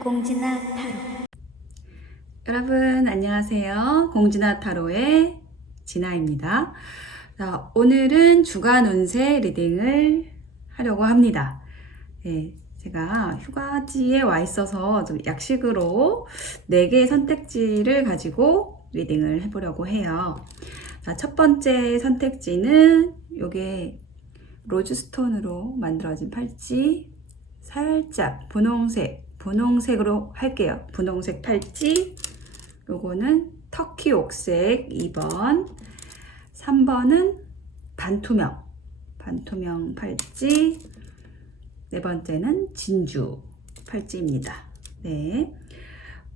공지나 타로. 여러분 안녕하세요. 공지나 타로의 진아입니다. 자, 오늘은 주간 운세 리딩을 하려고 합니다. 네, 제가 휴가지에 와 있어서 좀 약식으로 4개의 선택지를 가지고 리딩을 해보려고 해요. 자, 첫 번째 선택지는 요게 로즈스톤으로 만들어진 팔찌, 살짝 분홍색으로 할게요. 분홍색 팔찌, 요거는 터키 옥색 2번, 3번은 반투명 팔찌, 네 번째는 진주 팔찌입니다. 네,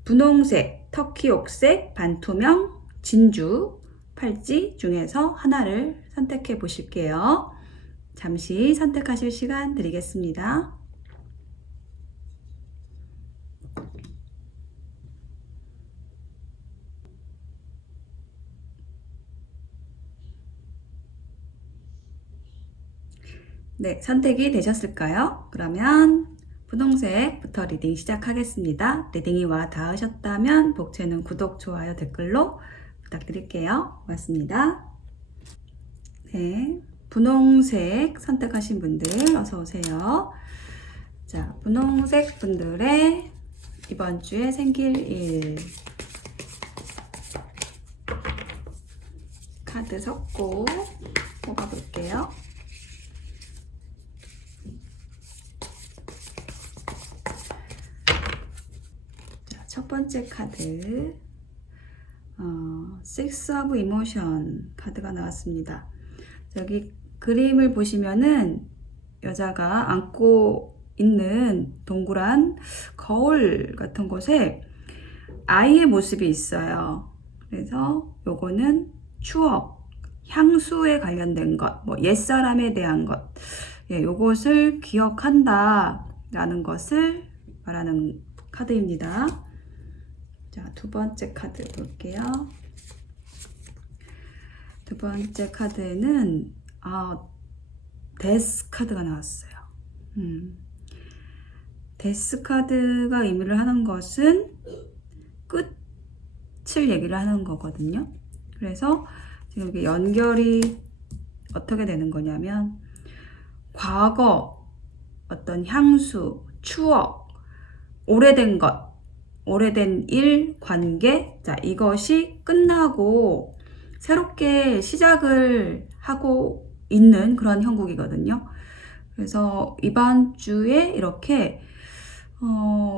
분홍색, 터키 옥색, 반투명, 진주 팔찌 중에서 하나를 선택해 보실게요. 잠시 선택하실 시간 드리겠습니다. 네, 선택이 되셨을까요? 그러면 분홍색부터 리딩 시작하겠습니다. 리딩이 와 닿으셨다면 복채는 구독, 좋아요, 댓글로 부탁드릴게요. 고맙습니다. 네, 분홍색 선택하신 분들 어서 오세요. 자, 분홍색 분들의 이번 주에 생길 일 카드 섞고 뽑아볼게요. 자, 첫 번째 카드 Six of Emotion 카드가 나왔습니다. 여기 그림을 보시면은 여자가 안고 있는 동그란 거울 같은 곳에 아이의 모습이 있어요. 그래서 요거는 추억, 향수에 관련된 것, 뭐 옛사람에 대한 것, 요것을 기억한다 라는 것을 말하는 카드입니다. 자, 두 번째 카드 볼게요. 두 번째 카드는 데스 카드가 나왔어요. 데스 카드가 의미를 하는 것은 끝을 얘기를 하는 거거든요. 그래서 지금 여기 연결이 어떻게 되는 거냐면 과거, 어떤 향수, 추억, 오래된 것, 오래된 일, 관계, 자, 이것이 끝나고 새롭게 시작을 하고 있는 그런 형국이거든요. 그래서 이번 주에 이렇게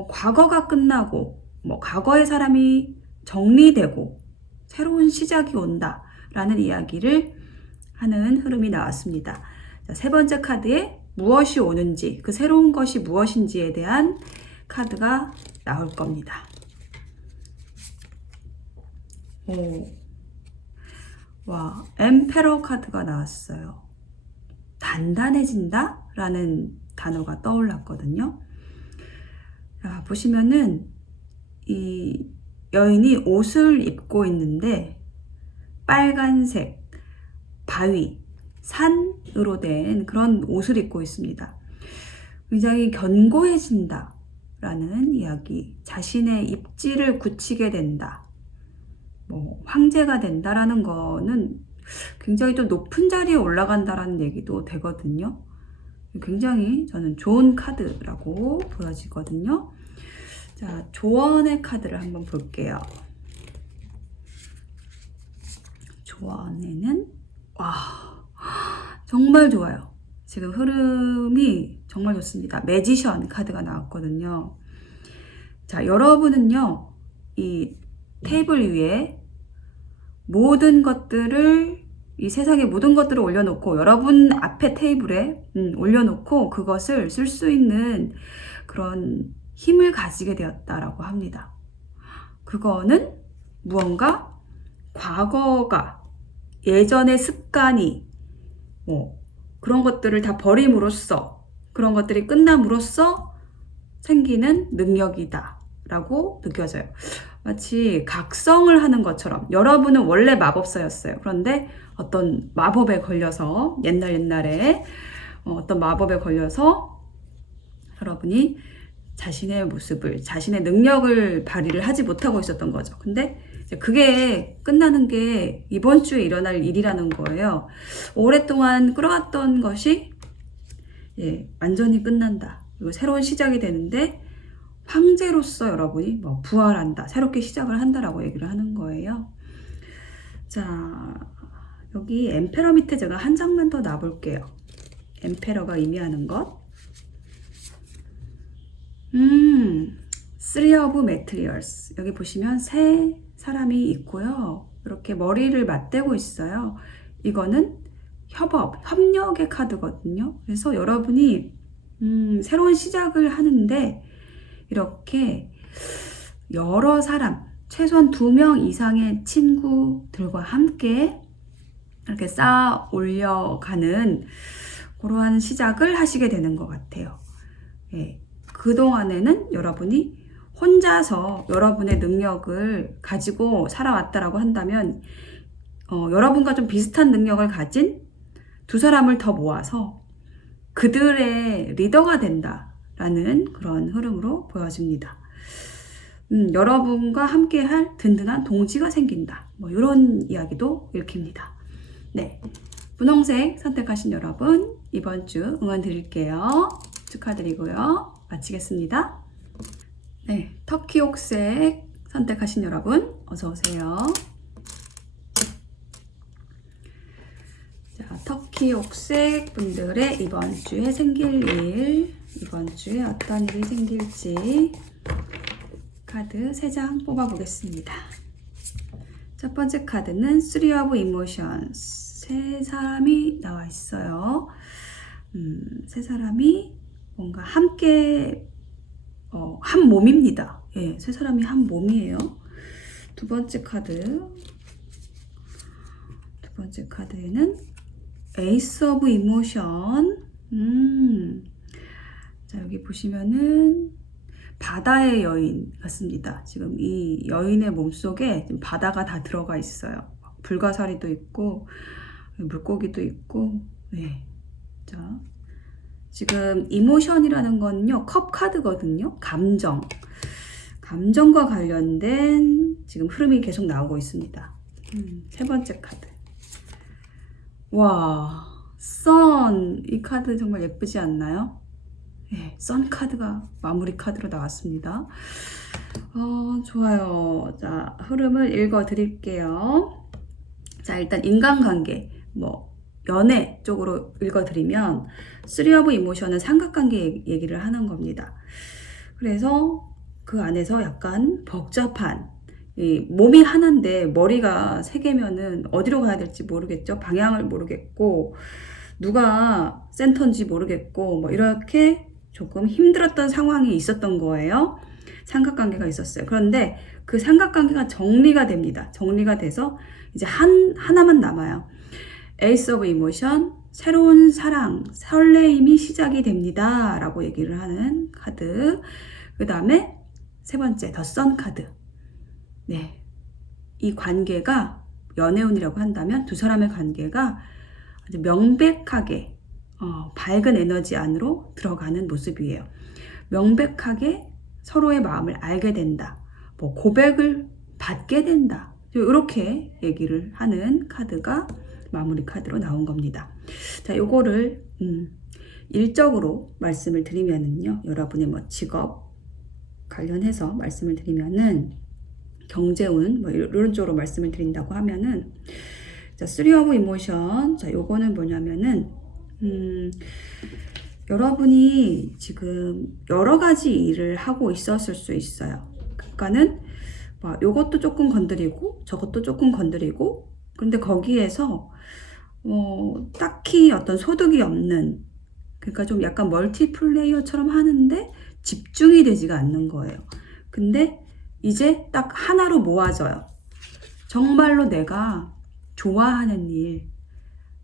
과거가 끝나고 뭐 과거의 사람이 정리되고 새로운 시작이 온다 라는 이야기를 하는 흐름이 나왔습니다. 자, 세 번째 카드에 무엇이 오는지, 그 새로운 것이 무엇인지에 대한 카드가 나올 겁니다. 와, 엠페러 카드가 나왔어요. 단단해진다 라는 단어가 떠올랐거든요. 자, 보시면은 이 여인이 옷을 입고 있는데 빨간색 바위, 산으로 된 그런 옷을 입고 있습니다. 굉장히 견고해진다 라는 이야기, 자신의 입지를 굳히게 된다, 뭐 황제가 된다라는 거는 굉장히 좀 높은 자리에 올라간다라는 얘기도 되거든요. 굉장히 저는 좋은 카드라고 보여지거든요. 자, 조언의 카드를 한번 볼게요. 조언에는 정말 좋아요. 지금 흐름이 정말 좋습니다. 매지션 카드가 나왔거든요. 자, 여러분은요, 이 테이블 위에 모든 것들을, 이 세상의 모든 것들을 올려놓고 여러분 앞에 테이블에 올려놓고 그것을 쓸 수 있는 그런 힘을 가지게 되었다라고 합니다. 그거는 무언가 과거가, 예전의 습관이 뭐 그런 것들을 다 버림으로써, 그런 것들이 끝남으로써 생기는 능력이다 라고 느껴져요. 마치 각성을 하는 것처럼 여러분은 원래 마법사였어요. 그런데 어떤 마법에 걸려서 옛날에 어떤 마법에 걸려서 여러분이 자신의 모습을, 자신의 능력을 발휘를 하지 못하고 있었던 거죠. 근데 이제 그게 끝나는 게 이번 주에 일어날 일이라는 거예요. 오랫동안 끌어왔던 것이 완전히 끝난다. 그리고 새로운 시작이 되는데 황제로서 여러분이 뭐 부활한다, 새롭게 시작을 한다라고 얘기를 하는 거예요. 자, 여기 엠페러 밑에 제가 한 장만 더 놔볼게요. 엠페러가 의미하는 것. Three of Materials. 여기 보시면 세 사람이 있고요. 이렇게 머리를 맞대고 있어요. 이거는 협력의 카드거든요. 그래서 여러분이 새로운 시작을 하는데 이렇게 여러 사람, 최소한 2명 이상의 친구들과 함께 이렇게 쌓아 올려가는 그러한 시작을 하시게 되는 것 같아요. 그동안에는 여러분이 혼자서 여러분의 능력을 가지고 살아왔다라고 한다면 여러분과 좀 비슷한 능력을 가진 두 사람을 더 모아서 그들의 리더가 된다라는 그런 흐름으로 보여집니다. 여러분과 함께할 든든한 동지가 생긴다. 뭐 이런 이야기도 읽힙니다. 네, 분홍색 선택하신 여러분 이번 주 응원 드릴게요. 축하드리고요. 마치겠습니다. 네, 터키 옥색 선택하신 여러분 어서 오세요. 자, 터키 옥색 분들의 이번 주에 생길 일, 이번 주에 어떤 일이 생길지 카드 3장 뽑아보겠습니다. 첫 번째 카드는 Three of Emotions. 세 사람이 나와 있어요. 세 사람이 뭔가 함께 한 몸입니다. 예, 세 사람이 한 몸이에요. 두 번째 카드에는 Ace of Emotion. 자, 여기 보시면은 바다의 여인 같습니다. 지금 이 여인의 몸속에 바다가 다 들어가 있어요. 불가사리도 있고 물고기도 있고. 네. 자, 지금 이모션이라는 건요, 컵 카드거든요. 감정과 관련된 지금 흐름이 계속 나오고 있습니다. 세 번째 카드. 와, 선. 이 카드 정말 예쁘지 않나요? 네, 선 카드가 마무리 카드로 나왔습니다. 좋아요. 자, 흐름을 읽어 드릴게요. 자, 일단 인간관계, 연애 쪽으로 읽어드리면 Three of Emotion은 삼각관계 얘기를 하는 겁니다. 그래서 그 안에서 약간 복잡한, 몸이 하나인데 머리가 3개면은 어디로 가야 될지 모르겠죠. 방향을 모르겠고 누가 센터인지 모르겠고 이렇게 조금 힘들었던 상황이 있었던 거예요. 삼각관계가 있었어요. 그런데 그 삼각관계가 정리가 됩니다. 정리가 돼서 이제 하나만 남아요. Ace of Emotion, 새로운 사랑, 설레임이 시작이 됩니다 라고 얘기를 하는 카드. 그 다음에 세 번째, 더 선 카드. 네, 이 관계가 연애운이라고 한다면 두 사람의 관계가 아주 명백하게 밝은 에너지 안으로 들어가는 모습이에요. 명백하게 서로의 마음을 알게 된다. 고백을 받게 된다. 이렇게 얘기를 하는 카드가 마무리 카드로 나온 겁니다. 자, 요거를 일적으로 말씀을 드리면은요, 여러분의 직업 관련해서 말씀을 드리면은 경제운 이런 쪽으로 말씀을 드린다고 하면은, 자, Three of Emotion. 자, 요거는 뭐냐면은 여러분이 지금 여러 가지 일을 하고 있었을 수 있어요. 그러니까는 요것도 조금 건드리고 저것도 조금 건드리고, 근데 거기에서 딱히 어떤 소득이 없는, 그러니까 좀 약간 멀티플레이어처럼 하는데 집중이 되지가 않는 거예요. 근데 이제 딱 하나로 모아져요. 정말로 내가 좋아하는 일,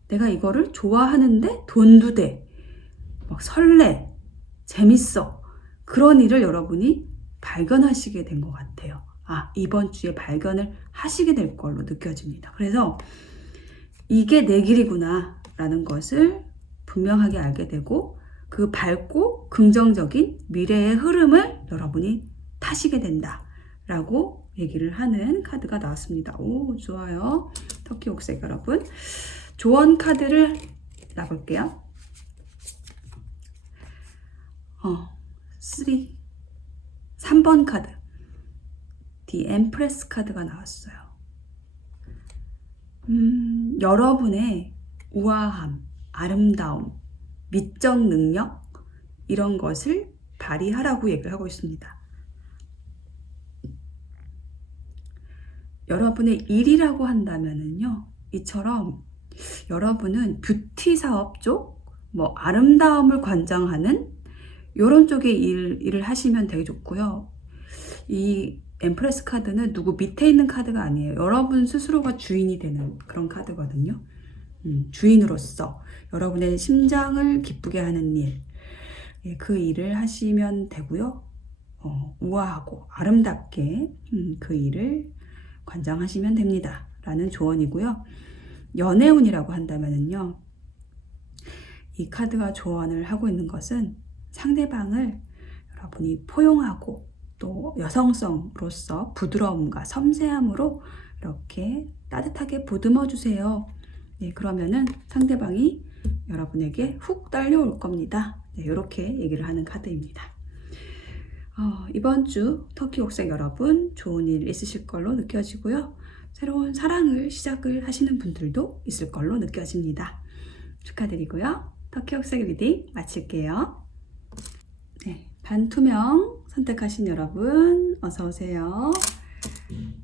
내가 이거를 좋아하는데 돈도 돼, 설레, 재밌어, 그런 일을 여러분이 발견하시게 된 것 같아요. 이번 주에 발견을 하시게 될 걸로 느껴집니다. 그래서 이게 내 길이구나 라는 것을 분명하게 알게 되고, 그 밝고 긍정적인 미래의 흐름을 여러분이 타시게 된다 라고 얘기를 하는 카드가 나왔습니다. 오, 좋아요. 터키 옥색 여러분. 조언 카드를 놔볼게요. 3번 카드. The Empress 카드가 나왔어요. 여러분의 우아함, 아름다움, 미적 능력 이런 것을 발휘하라고 얘기를 하고 있습니다. 여러분의 일이라고 한다면은요, 이처럼 여러분은 뷰티 사업 쪽, 뭐 아름다움을 관장하는 이런 쪽의 일을 하시면 되게 좋고요. 이 엠프레스 카드는 누구 밑에 있는 카드가 아니에요. 여러분 스스로가 주인이 되는 그런 카드거든요. 주인으로서 여러분의 심장을 기쁘게 하는 일, 그 일을 하시면 되고요. 우아하고 아름답게 그 일을 관장하시면 됩니다. 라는 조언이고요. 연애운이라고 한다면은요, 이 카드가 조언을 하고 있는 것은 상대방을 여러분이 포용하고 또 여성성으로서 부드러움과 섬세함으로 이렇게 따뜻하게 보듬어 주세요. 네, 그러면은 상대방이 여러분에게 훅 딸려올 겁니다. 네, 이렇게 얘기를 하는 카드입니다. 이번 주 터키 옥색 여러분 좋은 일 있으실 걸로 느껴지고요. 새로운 사랑을 시작을 하시는 분들도 있을 걸로 느껴집니다. 축하드리고요. 터키 옥색 리딩 마칠게요. 네, 반투명 선택하신 여러분 어서 오세요.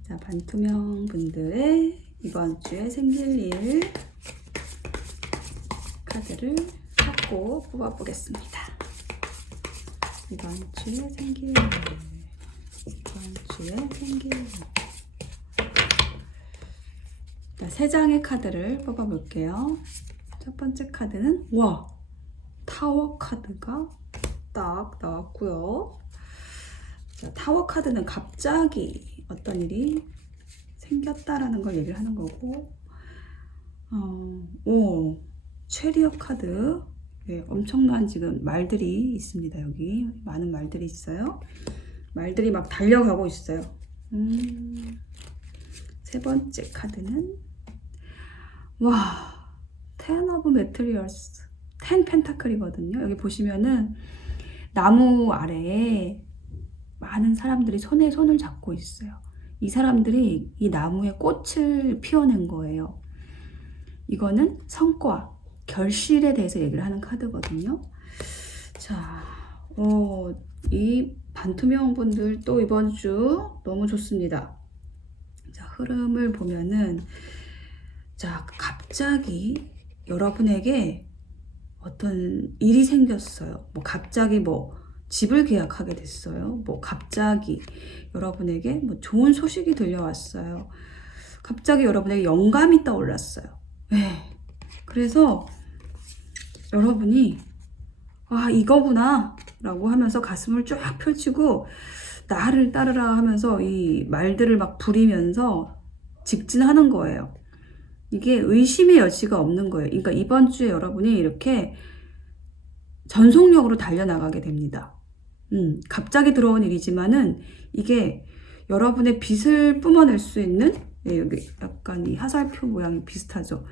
자, 반투명 분들의 이번 주에 생길 일 카드를 찾고 뽑아보겠습니다. 이번 주에 생길 일, 이번 주에 생길 일. 자, 3장의 카드를 뽑아볼게요. 첫 번째 카드는 타워 카드가 딱 나왔고요. 자, 타워 카드는 갑자기 어떤 일이 생겼다라는 걸 얘기를 하는 거고, 체리엇 카드. 네, 엄청난 지금 말들이 있습니다. 여기 많은 말들이 있어요. 말들이 막 달려가고 있어요. 세 번째 카드는 텐 오브 메테리얼스, 10 펜타클이거든요. 여기 보시면은 나무 아래에 많은 사람들이 손에 손을 잡고 있어요. 이 사람들이 이 나무에 꽃을 피워낸 거예요. 이거는 성과, 결실에 대해서 얘기를 하는 카드거든요. 자, 이 반투명 분들 또 이번 주 너무 좋습니다. 자, 흐름을 보면은, 자, 갑자기 여러분에게 어떤 일이 생겼어요. 갑자기 집을 계약하게 됐어요. 갑자기 여러분에게 좋은 소식이 들려왔어요. 갑자기 여러분에게 영감이 떠올랐어요. 네. 그래서 여러분이 이거구나 라고 하면서 가슴을 쫙 펼치고 나를 따르라 하면서 이 말들을 막 부리면서 직진하는 거예요. 이게 의심의 여지가 없는 거예요. 그러니까 이번 주에 여러분이 이렇게 전속력으로 달려나가게 됩니다. 갑자기 들어온 일이지만은 이게 여러분의 빛을 뿜어낼 수 있는, 여기 약간 이 화살표 모양이 비슷하죠.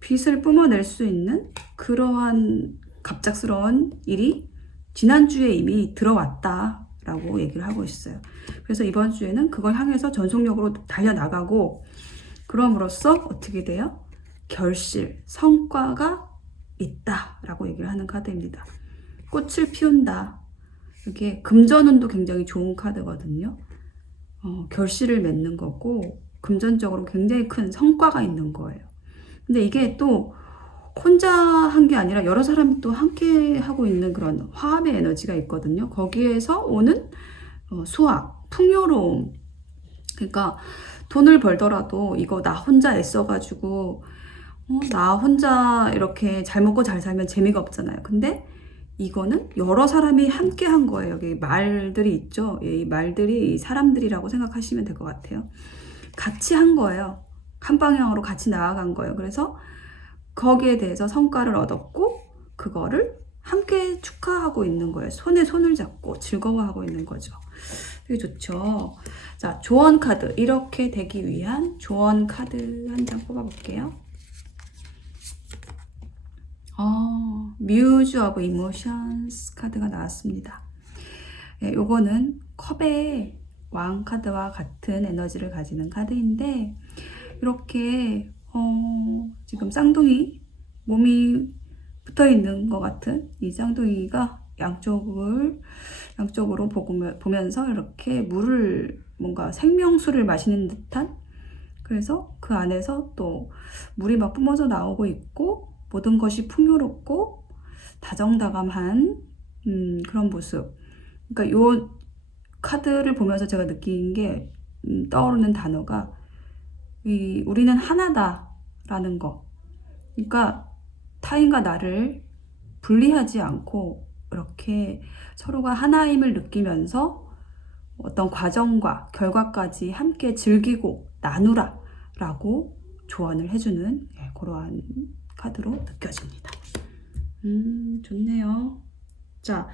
빛을 뿜어낼 수 있는 그러한 갑작스러운 일이 지난주에 이미 들어왔다라고 얘기를 하고 있어요. 그래서 이번 주에는 그걸 향해서 전속력으로 달려나가고, 그럼으로써 어떻게 돼요? 결실, 성과가 있다라고 얘기를 하는 카드입니다. 꽃을 피운다. 이게 금전운도 굉장히 좋은 카드거든요. 결실을 맺는 거고 금전적으로 굉장히 큰 성과가 있는 거예요. 근데 이게 또 혼자 한 게 아니라 여러 사람이 또 함께 하고 있는 그런 화합의 에너지가 있거든요. 거기에서 오는 수확, 풍요로움. 그러니까 돈을 벌더라도 이거 나 혼자 애써가지고 나 혼자 이렇게 잘 먹고 잘 살면 재미가 없잖아요. 근데 이거는 여러 사람이 함께 한 거예요. 여기 말들이 있죠. 이 말들이 사람들이라고 생각하시면 될 것 같아요. 같이 한 거예요. 한 방향으로 같이 나아간 거예요. 그래서 거기에 대해서 성과를 얻었고 그거를 함께 즐거워하고 있는 거예요. 손에 손을 잡고 즐거워하고 있는 거죠. 되게 좋죠. 자, 조언 카드. 이렇게 되기 위한 조언 카드 한 장 뽑아볼게요. 뮤즈 오브 이모션스 카드가 나왔습니다. 네, 요거는 컵의 왕 카드와 같은 에너지를 가지는 카드인데, 이렇게 지금 쌍둥이 몸이 붙어 있는 것 같은 이 쌍둥이가 양쪽으로 보면서 이렇게 물을, 뭔가 생명수를 마시는 듯한, 그래서 그 안에서 또 물이 막 뿜어져 나오고 있고, 모든 것이 풍요롭고 다정다감한 그런 모습. 그러니까 요 카드를 보면서 제가 느낀 게, 떠오르는 단어가 우리는 하나다라는 거. 그러니까 타인과 나를 분리하지 않고 이렇게 서로가 하나임을 느끼면서 어떤 과정과 결과까지 함께 즐기고 나누라 라고 조언을 해주는 그러한 카드로 느껴집니다. 좋네요. 자,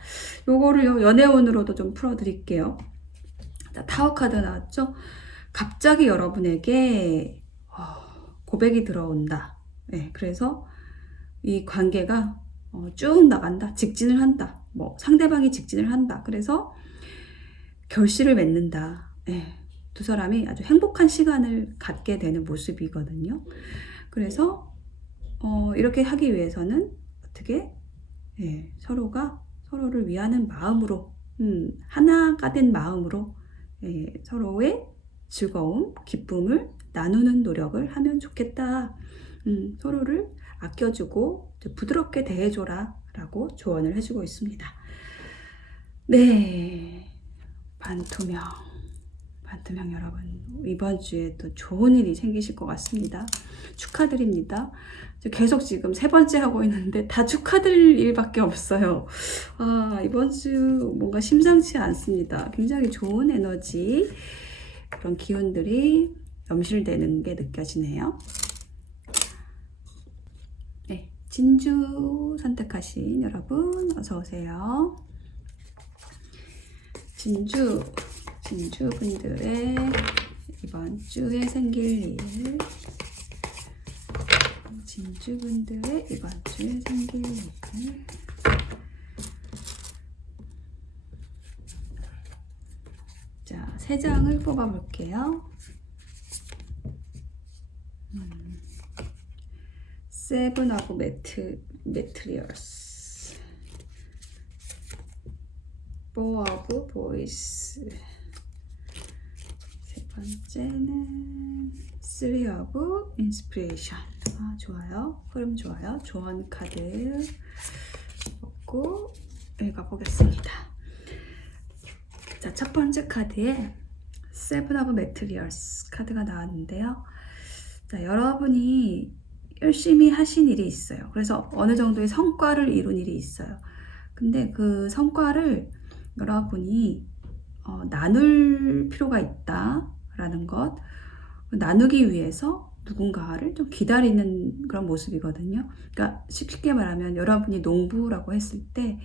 요거를 연애운으로도 좀 풀어드릴게요. 자, 타워 카드 나왔죠? 갑자기 여러분에게 고백이 들어온다. 네, 그래서 이 관계가 쭉 나간다. 직진을 한다. 뭐 상대방이 직진을 한다. 그래서 결실을 맺는다. 네, 두 사람이 아주 행복한 시간을 갖게 되는 모습이거든요. 그래서 이렇게 하기 위해서는 어떻게 서로가 서로를 위하는 마음으로, 하나가 된 마음으로 서로의 즐거움, 기쁨을 나누는 노력을 하면 좋겠다. 서로를 아껴주고 부드럽게 대해줘라 라고 조언을 해주고 있습니다. 네, 반투명 여러분, 이번 주에 또 좋은 일이 생기실 것 같습니다. 축하드립니다. 계속 지금 3번째 하고 있는데 다 축하드릴 일밖에 없어요. 이번 주 뭔가 심상치 않습니다. 굉장히 좋은 에너지, 그런 기운들이 염실되는 게 느껴지네요. 네, 진주 선택하신 여러분 어서 오세요. 진주분들의 이번 주에 생길 일, 진주분들의 이번 주에 생길 일. 자, 3장을 뽑아볼게요. 세븐 오브 매트리얼스, 4 오브 보이스, 세 번째는 3 오브 인스피레이션. 좋아요. 흐름 좋아요. 조언 카드 먹고 읽어보겠습니다. 자, 첫 번째 카드에 7 오브 매트리얼스 카드가 나왔는데요. 자, 여러분이 열심히 하신 일이 있어요. 그래서 어느 정도의 성과를 이룬 일이 있어요. 근데 그 성과를 여러분이 나눌 필요가 있다라는 것, 나누기 위해서 누군가를 좀 기다리는 그런 모습이거든요. 그러니까 쉽게 말하면 여러분이 농부라고 했을 때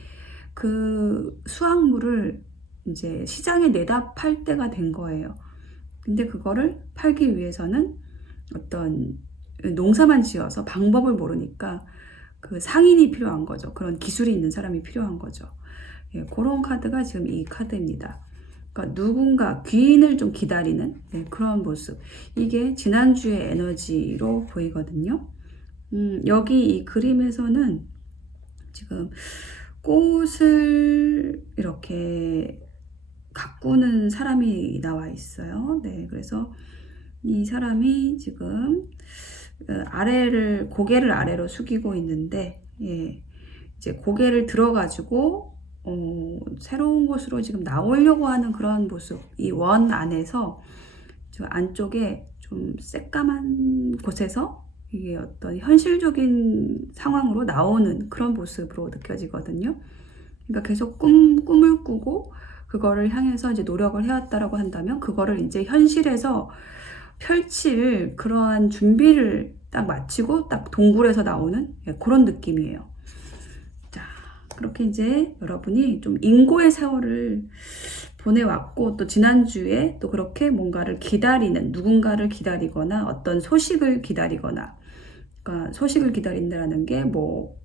그 수확물을 이제 시장에 내다 팔 때가 된 거예요. 근데 그거를 팔기 위해서는 어떤 농사만 지어서 방법을 모르니까 그 상인이 필요한 거죠. 그런 기술이 있는 사람이 필요한 거죠. 그런 카드가 지금 이 카드입니다. 그러니까 누군가 귀인을 좀 기다리는 그런 모습. 이게 지난주의 에너지로 보이거든요. 여기 이 그림에서는 지금 꽃을 이렇게 가꾸는 사람이 나와 있어요. 네, 그래서 이 사람이 지금 고개를 아래로 숙이고 있는데, 이제 고개를 들어가지고 새로운 곳으로 지금 나오려고 하는 그런 모습. 이 원 안에서 저 안쪽에 좀 새까만 곳에서 이게 어떤 현실적인 상황으로 나오는 그런 모습으로 느껴지거든요. 그러니까 계속 꿈을 꾸고 그거를 향해서 이제 노력을 해왔다라고 한다면, 그거를 이제 현실에서 펼칠 그러한 준비를 딱 마치고 딱 동굴에서 나오는 그런 느낌이에요. 자, 그렇게 이제 여러분이 좀 인고의 세월을 보내왔고, 또 지난주에 또 그렇게 뭔가를 기다리는, 누군가를 기다리거나 어떤 소식을 기다리거나, 그러니까 소식을 기다린다라는 게 뭐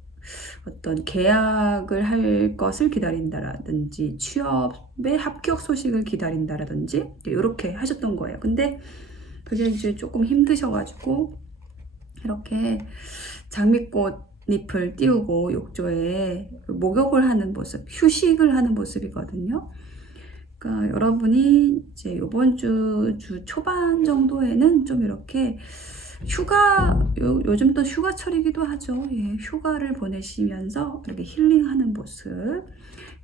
어떤 계약을 할 것을 기다린다라든지 취업의 합격 소식을 기다린다라든지 이렇게 하셨던 거예요. 근데 그게 이제 조금 힘드셔가지고 이렇게 장미꽃 잎을 띄우고 욕조에 목욕을 하는 모습, 휴식을 하는 모습이거든요. 그러니까 여러분이 이제 이번 주 초반 정도에는 좀 이렇게 요즘 또 휴가철이기도 하죠. 예, 휴가를 보내시면서 이렇게 힐링하는 모습,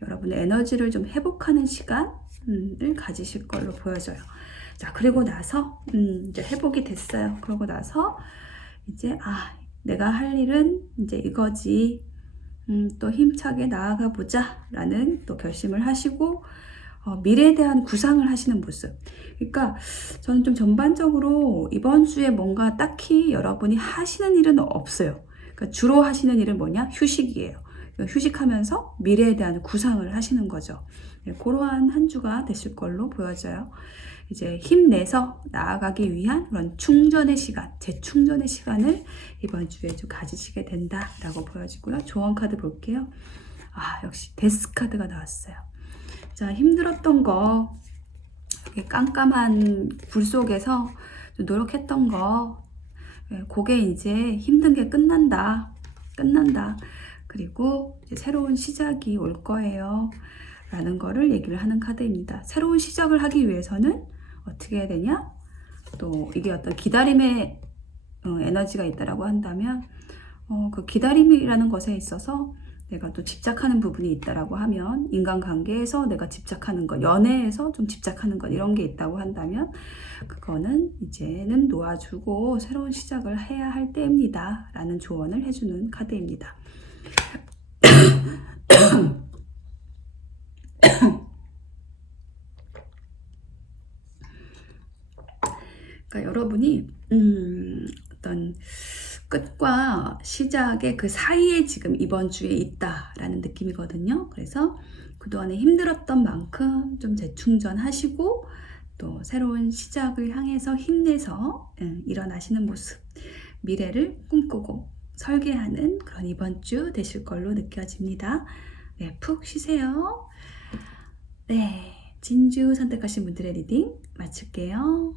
여러분의 에너지를 좀 회복하는 시간을 가지실 걸로 보여져요. 자, 그리고 나서 이제 회복이 됐어요. 그러고 나서 이제 내가 할 일은 이제 이거지. 또 힘차게 나아가 보자 라는 또 결심을 하시고 미래에 대한 구상을 하시는 모습. 그러니까 저는 좀 전반적으로 이번 주에 뭔가 딱히 여러분이 하시는 일은 없어요. 그러니까 주로 하시는 일은 뭐냐? 휴식이에요. 휴식하면서 미래에 대한 구상을 하시는 거죠. 그러한 한 주가 되실 걸로 보여져요. 이제 힘내서 나아가기 위한 그런 충전의 시간, 재충전의 시간을 이번 주에 좀 가지시게 된다라고 보여지고요. 조언 카드 볼게요. 역시 데스 카드가 나왔어요. 자, 힘들었던 거, 이렇게 깜깜한 불 속에서 좀 노력했던 거, 그게 이제 힘든 게 끝난다. 그리고 이제 새로운 시작이 올 거예요. 라는 거를 얘기를 하는 카드입니다. 새로운 시작을 하기 위해서는 어떻게 해야 되냐? 또 이게 어떤 기다림의 에너지가 있다라고 한다면 그 기다림이라는 것에 있어서 내가 또 집착하는 부분이 있다라고 하면, 인간관계에서 내가 집착하는 것, 연애에서 좀 집착하는 것, 이런 게 있다고 한다면 그거는 이제는 놓아주고 새로운 시작을 해야 할 때입니다 라는 조언을 해주는 카드입니다. 그러니까 여러분이 어떤 끝과 시작의 그 사이에 지금 이번 주에 있다라는 느낌이거든요. 그래서 그동안에 힘들었던 만큼 좀 재충전하시고 또 새로운 시작을 향해서 힘내서 일어나시는 모습, 미래를 꿈꾸고 설계하는 그런 이번 주 되실 걸로 느껴집니다. 네, 푹 쉬세요. 네, 진주 선택하신 분들의 리딩 마칠게요.